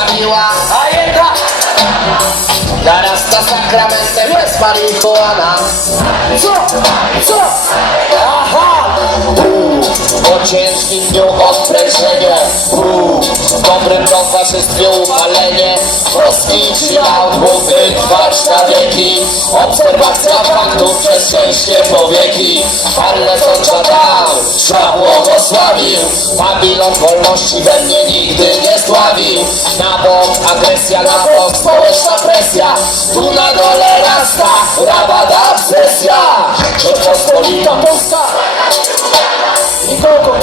zabiła, a jednak Zaraz na sakramentem jest marihuana. Co? Co? Aha! Po ciężkim dniu odprężenie. W dobrym towarzystwie upalenie Rozbici aut, mógł trwać na wieki. Obserwacja faktów przez szczęście powieki. Ale sącza dał, trzeba błogosławił. Babilon wolności we mnie nigdy nie Na bok agresja, na bok społeczna presja. Tu na dole rasta, rabada obsesja Rzeczpospolita Polska. Nikogo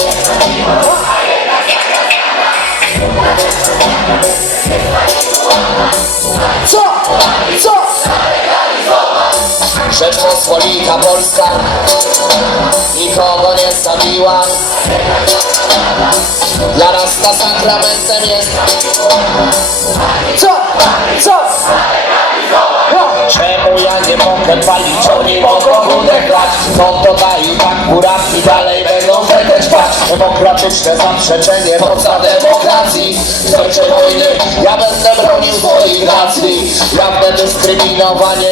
Co? Co? Rzeczpospolita Polska. Nikogo nie zabiła Dla nas ta sakramentem jest. Co? Co? Czemu ja nie mogę palić, oni mogą udechać Co to daje tak kuraki dalej będą będę ćpać. Demokratyczne zaprzeczenie moca demokracji Chcecie wojny, ja będę bronił swoich racji. Jawne dyskryminowanie,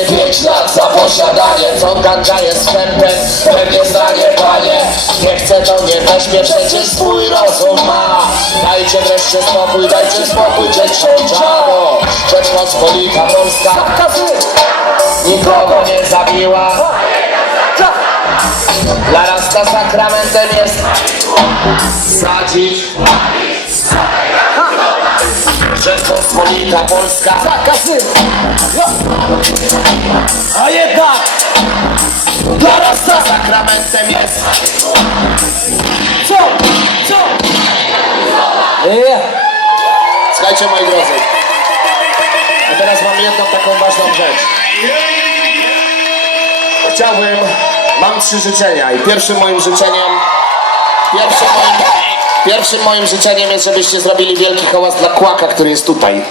lat za posiadanie. Co ganja jest wstępem, pewnie zdanie panie. Nie chcę to nie weźmie, przecież swój rozum ma. Dajcie wreszcie spokój, dajcie spokój dzieciom czaro Rzeczpospolita Polska nikogo nie zabiła. Dla rasta sakramentem jest sadzić Rzeczpospolita Polska Zakazy! A jednak! Dla rasta sakramentem jest Co? Co? Nie. Słuchajcie moi drodzy A teraz mam jedną taką ważną rzecz Chciałbym, mam trzy życzenia i pierwszym moim życzeniem Pierwszym moim, pierwszym moim życzeniem jest, żebyście zrobili wielki hałas dla kłaka, który jest tutaj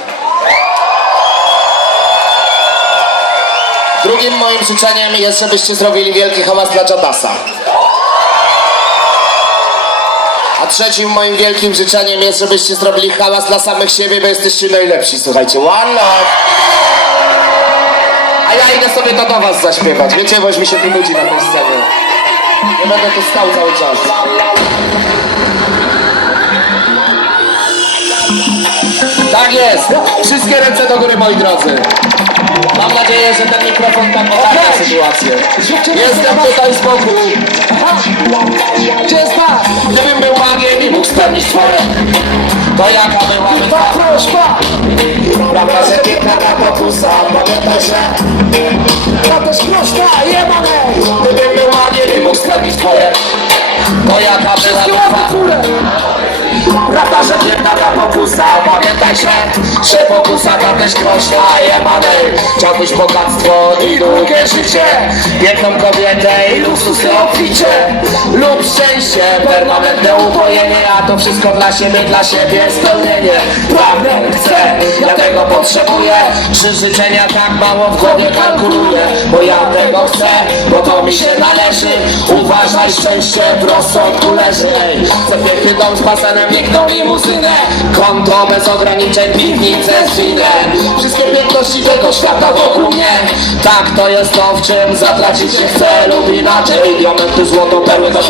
Drugim moim życzeniem jest, żebyście zrobili wielki hałas dla Jadasa A trzecim moim wielkim życzeniem jest, żebyście zrobili hałas dla samych siebie, bo jesteście najlepsi. Słuchajcie, one love. A ja idę sobie to do was zaśpiewać. Wiecie, bo już mi się tu nudzi na tej scenie. Nie będę tu stał cały czas. Jest! Wszystkie ręce do góry, moi drodzy. Mam nadzieję, że ten mikrofon tam ogarnia sytuację. Jestem tutaj z boku. Gdzie jest nas? Gdybym był magiem i mógł spełnić twoje To jaka byłaby Ta prośba! Prawda, że piękna ta pokusa Pamiętaj, że Ta też prośba! Jebane! Gdybym był magiem i mógł spełnić twoje To jaka byłaby ta! Prawda, że pokusa Pamiętaj, że Że pokusa ta też groźna Jemanej Chciałbyś bogactwo i długie życie. Piękną kobietę i luksusy obficie. Lub szczęście, permanentne upojenie. A to wszystko dla siebie, dla siebie spełnienie. Pragnę, chcę, dlatego potrzebuję. Trzy życzenia tak mało w głowie kalkuluję. Bo ja tego chcę, bo to mi się należy. Uważaj, szczęście w rozsądku leży. Ej, Chcę piękny dom z basenem, piękną limuzynę. Konto bez ograniczeń, piwnicę z winem Wszystkie piękności tego świata wokół mnie. Tak to jest to, w czym zatracić się chcę. Lub inaczej, diamenty, złoto, perły, to